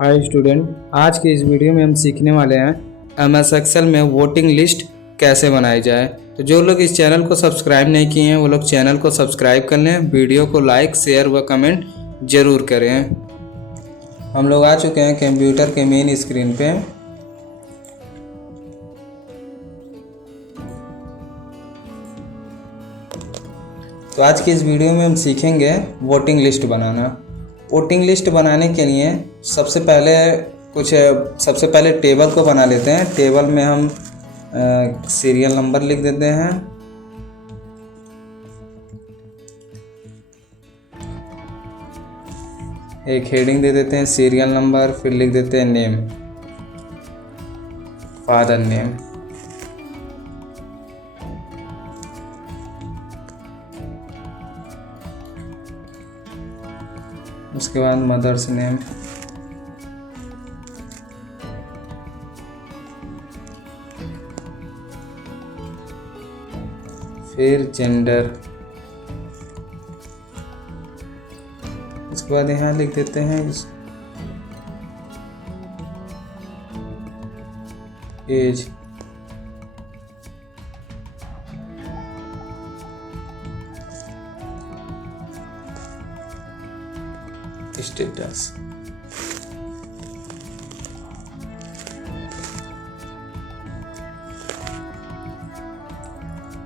Hi student, आज की इस वीडियो में हम सीखने वाले हैं एमएस एक्सेल में वोटिंग लिस्ट कैसे बनाई जाए। तो जो लोग इस चैनल को सब्सक्राइब नहीं किए हैं वो लोग चैनल को सब्सक्राइब कर लें, वीडियो को लाइक शेयर व कमेंट ज़रूर करें। हम लोग आ चुके हैं कंप्यूटर के मेन स्क्रीन पे। तो आज की इस वीडियो में हम सीखेंगे वोटिंग लिस्ट बनाना। वोटिंग लिस्ट बनाने के लिए सबसे पहले टेबल को बना लेते हैं। टेबल में हम सीरियल नंबर लिख देते हैं। एक हेडिंग दे देते हैं सीरियल नंबर, फिर लिख देते हैं नेम, फादर नेम। उसके बाद मदर्स नेम, फिर जेंडर। उसके बाद यहाँ लिख देते हैं एज, स्टेटस।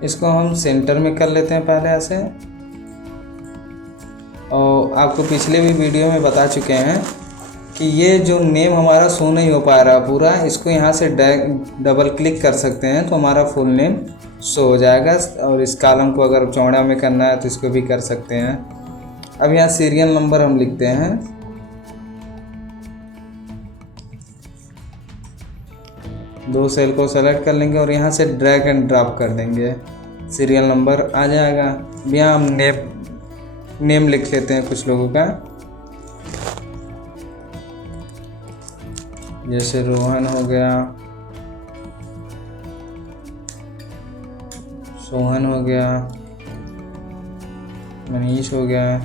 इसको हम सेंटर में कर लेते हैं पहले ऐसे। और आपको पिछले भी वीडियो में बता चुके हैं कि ये जो नेम हमारा शो नहीं हो पा रहा पूरा, इसको यहाँ से डबल क्लिक कर सकते हैं तो हमारा फुल नेम शो हो जाएगा। और इस कॉलम को अगर चौड़ा में करना है तो इसको भी कर सकते हैं। अब यहाँ सीरियल नंबर हम लिखते हैं। दो सेल को सेलेक्ट कर लेंगे और यहाँ से ड्रैग एंड ड्रॉप कर देंगे, सीरियल नंबर आ जाएगा। यहाँ हम नेम लिख लेते हैं कुछ लोगों का, जैसे रोहन हो गया, सोहन हो गया, मनीष हो गया,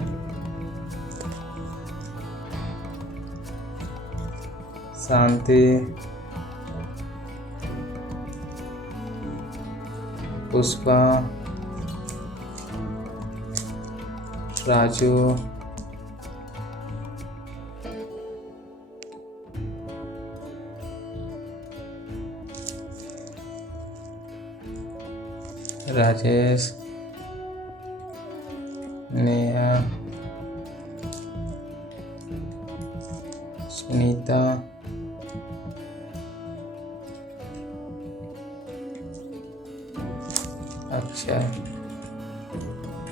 शांति, पुष्पा, राजू, राजेश, नेहा, सुनीता, अक्षय।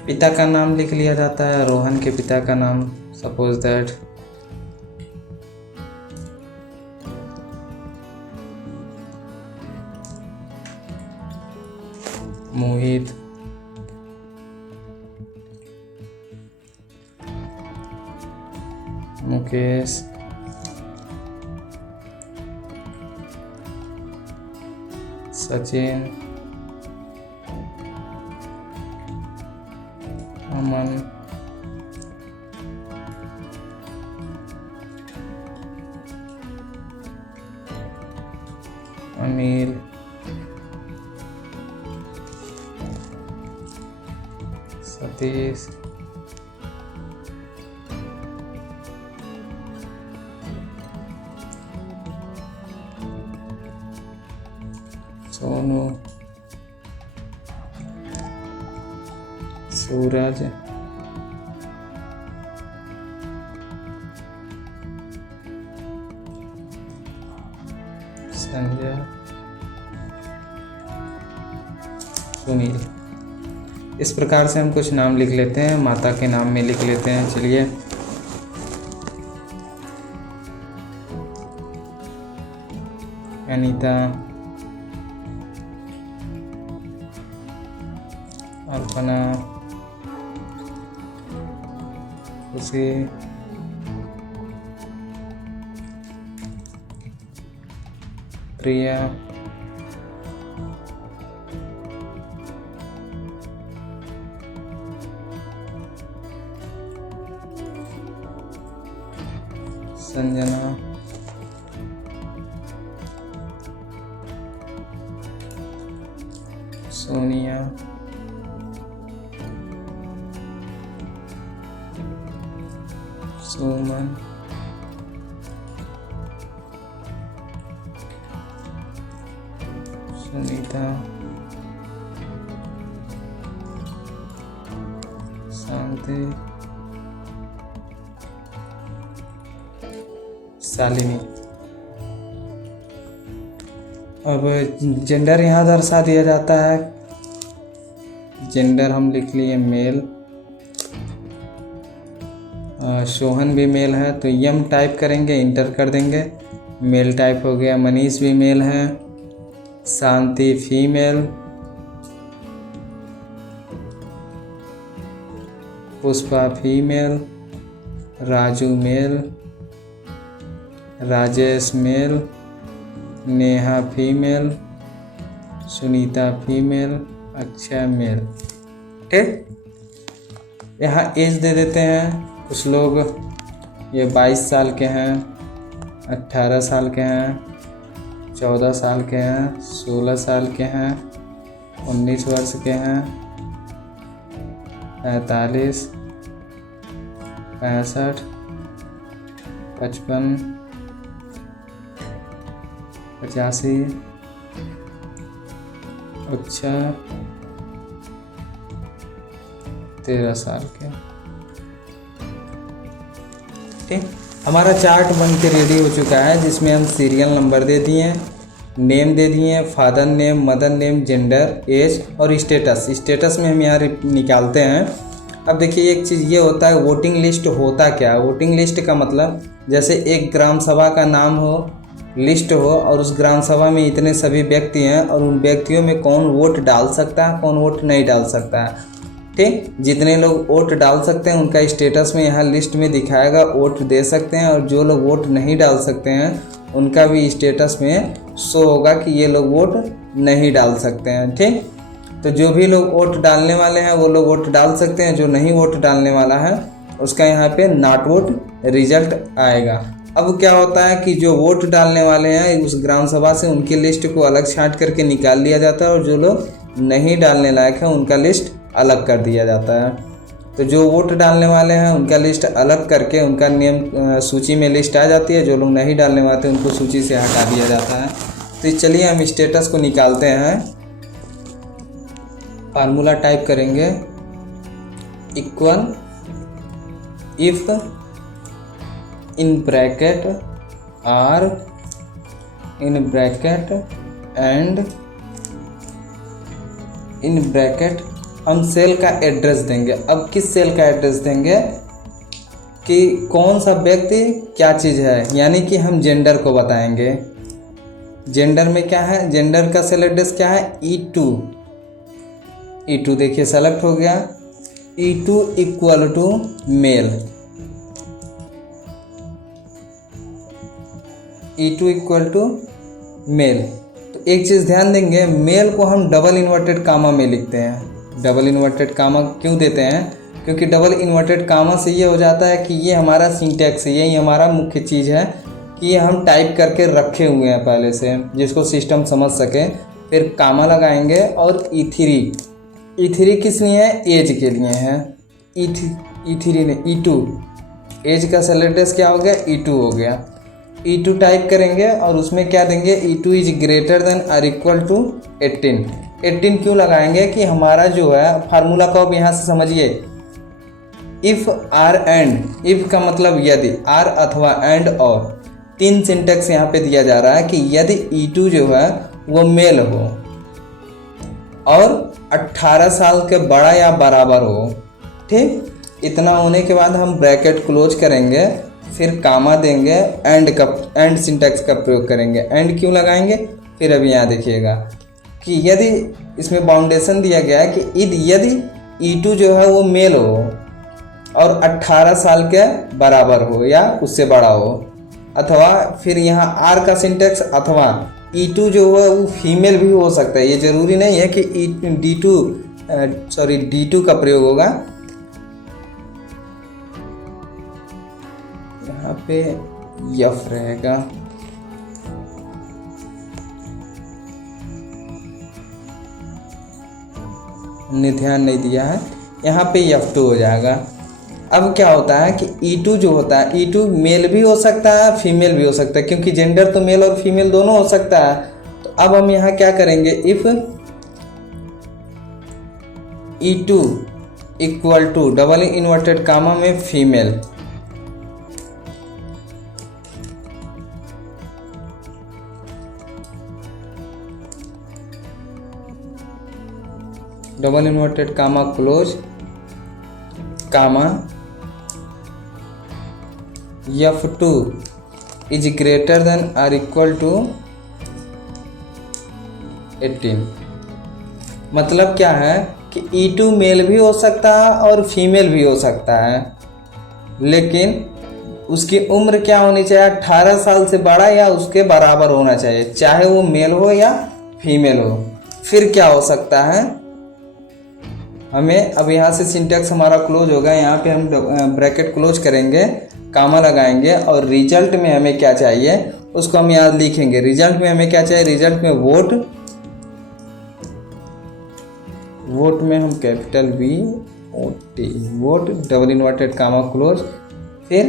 पिता का नाम लिख लिया जाता है, रोहन के पिता का नाम, सपोज दैट मोहित, मुकेश, सचिन, अमन, अनिल, सतीश, सोनू, सूरज, संजय, सुनील। इस प्रकार से हम कुछ नाम लिख लेते हैं। माता के नाम में लिख लेते हैं। चलिए, अनीता, अल्पना, खुशी, प्रिया, संजना, सोनिया, सुमन, सुनीता, शांति, शालिनी। अब जेंडर यहाँ दर्शा दिया जाता है। जेंडर हम लिख लिए मेल। सोहन भी मेल है तो यम टाइप करेंगे, इंटर कर देंगे, मेल टाइप हो गया। मनीष भी मेल है। Shanti female. Pushpa female. Raju male. Rajesh male. Neha female. Sunita female. Akshay male. ठीक, यहाँ एज दे देते हैं। कुछ लोग ये 22 साल के हैं, 18 साल के हैं, 14 साल के हैं, 16 साल के हैं, 19 वर्ष के हैं, 45, 65, 55, 85, अच्छा 13 साल के। ठीक, हमारा चार्ट बन के रेडी हो चुका है, जिसमें हम सीरियल नंबर दे दिए, नेम दे दिए, father name, mother name, gender, age और स्टेटस। स्टेटस में हम यहाँ निकालते हैं। अब देखिए एक चीज़ ये होता है, वोटिंग लिस्ट होता क्या है। वोटिंग लिस्ट का मतलब जैसे एक ग्राम सभा का नाम हो, लिस्ट हो, और उस ग्राम सभा में इतने सभी व्यक्ति हैं और उन व्यक्तियों में कौन वोट डाल सकता है, कौन वोट नहीं डाल सकता है। ठीक, जितने लोग वोट डाल सकते हैं उनका स्टेटस में यहाँ लिस्ट में दिखाएगा, वोट दे सकते हैं, और जो लोग वोट नहीं डाल सकते हैं उनका भी स्टेटस में शो होगा कि ये लोग वोट नहीं डाल सकते हैं। ठीक, तो जो भी लोग वोट डालने वाले हैं वो लोग वोट डाल सकते हैं, जो नहीं वोट डालने वाला है उसका यहाँ पे नॉट वोट रिजल्ट आएगा। अब क्या होता है कि जो वोट डालने वाले हैं उस ग्राम सभा से उनकी लिस्ट को अलग छांट करके निकाल लिया जाता है, और जो लोग नहीं डालने लायक हैं उनका लिस्ट अलग कर दिया जाता है। तो जो वोट डालने वाले हैं उनका लिस्ट अलग करके उनका नियम सूची में लिस्ट आ जाती है, जो लोग नहीं डालने वाले उनको सूची से हटा दिया जाता है। तो चलिए हम स्टेटस को निकालते हैं। फार्मूला टाइप करेंगे, equal if in bracket or in bracket and in bracket हम सेल का एड्रेस देंगे। अब किस सेल का एड्रेस देंगे कि कौन सा व्यक्ति क्या चीज़ है, यानी कि हम जेंडर को बताएंगे। जेंडर में क्या है, जेंडर का सेल एड्रेस क्या है, E2। E2 देखिए सेलेक्ट हो गया। E2 equal to male. E2 equal to male. तो एक चीज़ ध्यान देंगे, मेल को हम डबल इन्वर्टेड कामा में लिखते हैं। डबल इन्वर्टेड कामा क्यों देते हैं, क्योंकि डबल इन्वर्टेड कामा से ये हो जाता है कि ये हमारा सिंटैक्स है, यही हमारा मुख्य चीज़ है कि ये हम टाइप करके रखे हुए हैं पहले से, जिसको सिस्टम समझ सके। फिर कामा लगाएंगे और E3 किस लिए है, एज के लिए है। E3 ने E2, एज का सेल एड्रेस क्या हो गया, E2 हो गया। E2 टाइप करेंगे और उसमें क्या देंगे, E2 इज ग्रेटर देन और इक्वल टू 18। 18 क्यों लगाएंगे कि हमारा जो है फार्मूला को अब यहाँ से समझिए, इफ़ आर एंड, इफ़ का मतलब यदि, आर अथवा एंड और, तीन सिंटेक्स यहाँ पे दिया जा रहा है कि यदि E2 जो है वो मेल हो और 18 साल के बड़ा या बराबर हो। ठीक, इतना होने के बाद हम ब्रैकेट क्लोज करेंगे, फिर कामा देंगे, एंड सिंटैक्स का प्रयोग करेंगे। एंड क्यों लगाएंगे, फिर अभी यहाँ देखिएगा कि यदि इसमें बाउंडेशन दिया गया है कि यदि E2 जो है वो मेल हो और 18 साल के बराबर हो या उससे बड़ा हो, अथवा फिर यहाँ आर का सिंटैक्स, अथवा E2 जो है वो फीमेल भी हो सकता है। ये जरूरी नहीं है कि D2 का प्रयोग होगा। यहाँ पे यफ रहेगा। ध्यान नहीं दिया है, यहाँ पे F2 हो जाएगा। अब क्या होता है कि E2 जो होता है, E2 मेल भी हो सकता है फीमेल भी हो सकता है, क्योंकि जेंडर तो मेल और फीमेल दोनों हो सकता है। तो अब हम यहाँ क्या करेंगे, if E2 equal to double inverted comma में female, double inverted comma close comma F2 is greater than और इक्वल टू 18। मतलब क्या है कि E2 मेल भी हो सकता है और फीमेल भी हो सकता है, लेकिन उसकी उम्र क्या होनी चाहिए, 18 साल से बड़ा या उसके बराबर होना चाहिए, चाहे वो मेल हो या फीमेल हो। फिर क्या हो सकता है, हमें अब यहाँ से सिंटेक्स हमारा क्लोज होगा, यहाँ पे हम ब्रैकेट क्लोज करेंगे, कामा लगाएंगे और रिजल्ट में हमें क्या चाहिए उसको हम यहाँ लिखेंगे। रिजल्ट में हमें क्या चाहिए, रिजल्ट में वोट में हम capital VOT, vote double inverted comma close, फिर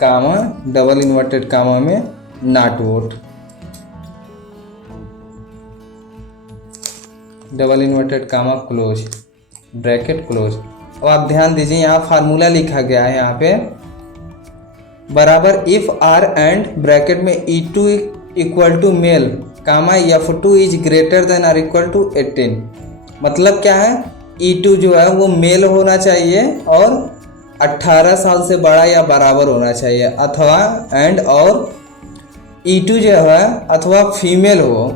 कामा डबल इन्वर्टेड कामा में not vote, double inverted comma close, bracket close. अब आप ध्यान दीजिए, यहाँ फार्मूला लिखा गया है, यहाँ पे बराबर इफ आर एंड ब्रैकेट में E2 equal to male comma F2 is greater than और इक्वल टू 18। मतलब क्या है, E2 जो है वो मेल होना चाहिए और 18 साल से बड़ा या बराबर होना चाहिए, अथवा एंड और E2 जो है अथवा फीमेल हो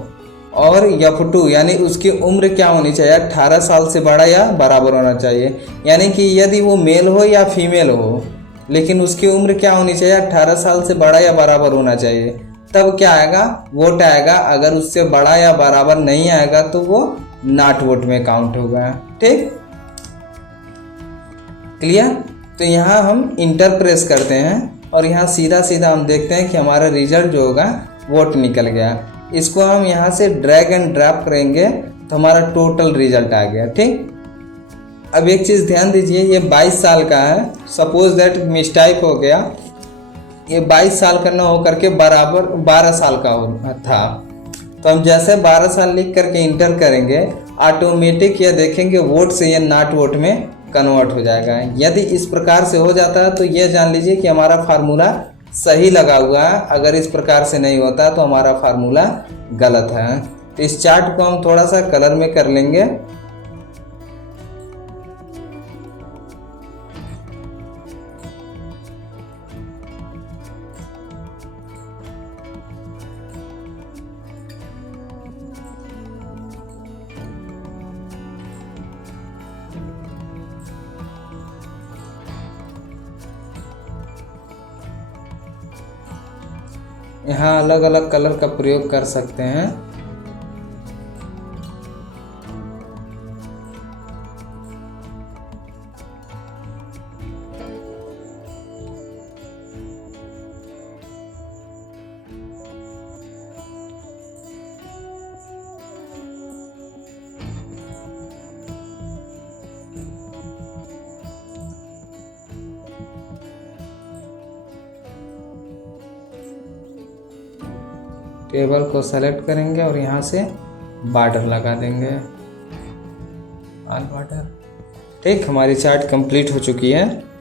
और F2 यानी उसकी उम्र क्या होनी चाहिए, 18 साल से बड़ा या बराबर होना चाहिए। यानी कि यदि वो मेल हो या फीमेल हो, लेकिन उसकी उम्र क्या होनी चाहिए, 18 साल से बड़ा या बराबर होना चाहिए, तब क्या आएगा, वोट आएगा। अगर उससे बड़ा या बराबर नहीं आएगा तो वो नॉट वोट में काउंट होगा। ठीक, क्लियर। तो यहाँ हम इंटर प्रेस करते हैं और यहाँ सीधा सीधा हम देखते हैं कि हमारा रिजल्ट जो होगा वोट निकल गया। इसको हम यहाँ से ड्रैग एंड ड्रॉप करेंगे तो हमारा टोटल रिजल्ट आ गया। ठीक, अब एक चीज़ ध्यान दीजिए, ये 22 साल का है, सपोज दैट मिस्टाइप हो गया, ये 22 साल का ना हो करके बराबर 12 साल का था। तो हम जैसे 12 साल लिख करके इंटर करेंगे, ऑटोमेटिक ये देखेंगे वोट से ये नॉट वोट में कन्वर्ट हो जाएगा। यदि इस प्रकार से हो जाता है तो ये जान लीजिए कि हमारा फार्मूला सही लगा हुआ है। अगर इस प्रकार से नहीं होता तो हमारा फार्मूला गलत है। तो इस चार्ट को हम थोड़ा सा कलर में कर लेंगे। यहाँ अलग अलग कलर का प्रयोग कर सकते हैं। टेबल को सेलेक्ट करेंगे और यहाँ से बॉर्डर लगा देंगे, ऑल बॉर्डर। ठीक, हमारी चार्ट कंप्लीट हो चुकी है।